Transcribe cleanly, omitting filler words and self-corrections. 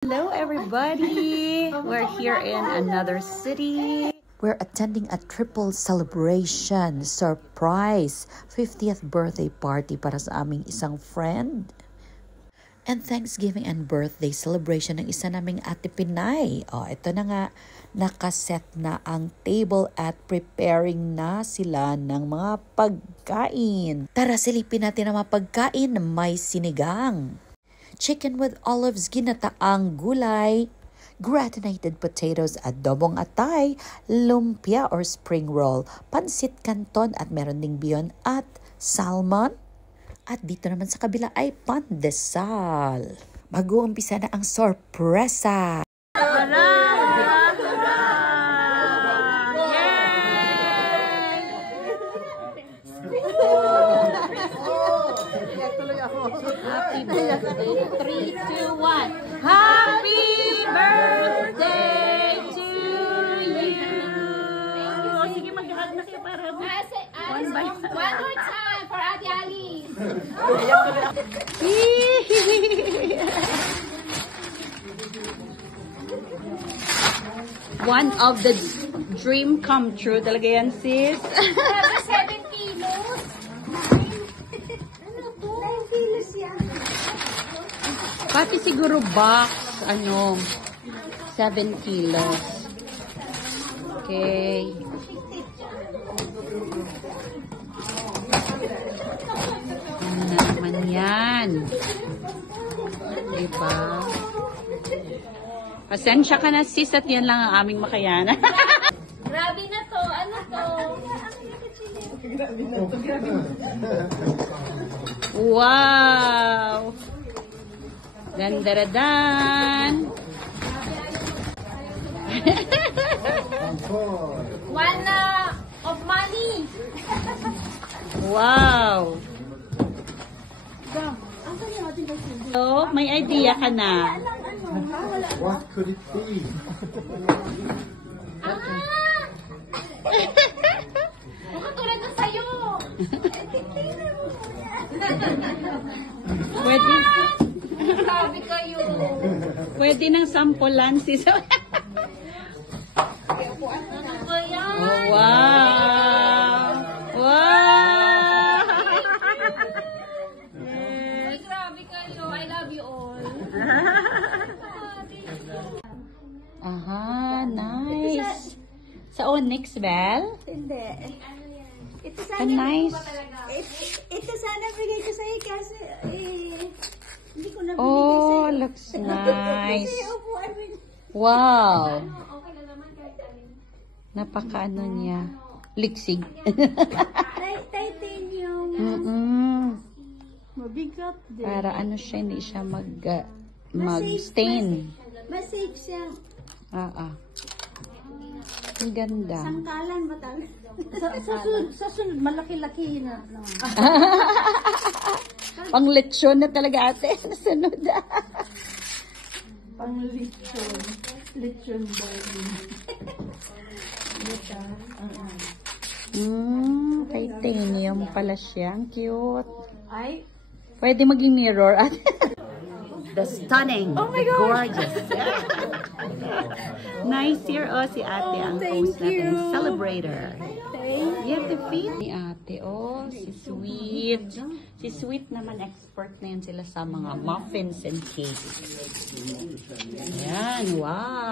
Hello everybody! We're here in another city. We're attending a triple celebration, surprise, 50th birthday party para sa aming isang friend. And Thanksgiving and birthday celebration ng isa naming Ate Pinay. Ito na nga, nakaset na ang table at preparing na sila ng mga pagkain. Tara, silipin natin ang mga pagkain na may sinigang, chicken with olives, ginataang gulay, gratinated potatoes, adobong atay, lumpia or spring roll, pansit canton at meron ding bihon at salmon. At dito naman sa kabila ay pandesal. Mag-uumpisa na ang sorpresa. Happy birthday. 3, 2, 1. Happy birthday to you! Sige, mag-hug na kayo para one more time for Ate Alice. One of the dream come true talaga yan, sis. 7 kilos. 9 kilos yan. Pati siguro box, 7 kilos. Okay. Ano na naman yan? Diba? Pasensya ka na, sis, at yan lang ang aming makayanan. Grabe na to. Ano to? Wow! Dan-da-da-dan! One of money. Wow! So, may idea ka na. What could it be? Mukhang tulad na sa'yo. Pwede, Grabe kayo. pwede ng sampulan, sis. Ano ba yan? Oh, wow! Wow! Uy, grabe kayo. I love you all. Aha, nice. Sa Onyx, Belle? Hindi. Ito Ah, sana, nice. ito sana bigay ko sa'yo kasi hindi ko na binigay Oh, sa'yo. looks nice. Kasi upuan mo. Wow! Napaka-ano niya. Liksig. Titanium. Mabigat din. Para ano siya, hindi siya mag-stain. Massage siyang Ang ganda. sangkalan ba talaga? Sa sunod, malaki-laki na. No. Pang lechon na talaga, ate. Nasunod. Pang lechon. Lechon body. Titanium pala siya. Ang cute. Ay, Pwede maging mirror, ate. The stunning, the gorgeous. Nice here, si ate, ang host natin, celebrator. You have to feed ni ate, si Sweet. Si Sweet naman, expert na yan sila sa mga muffins and cakes. Ayan, wow.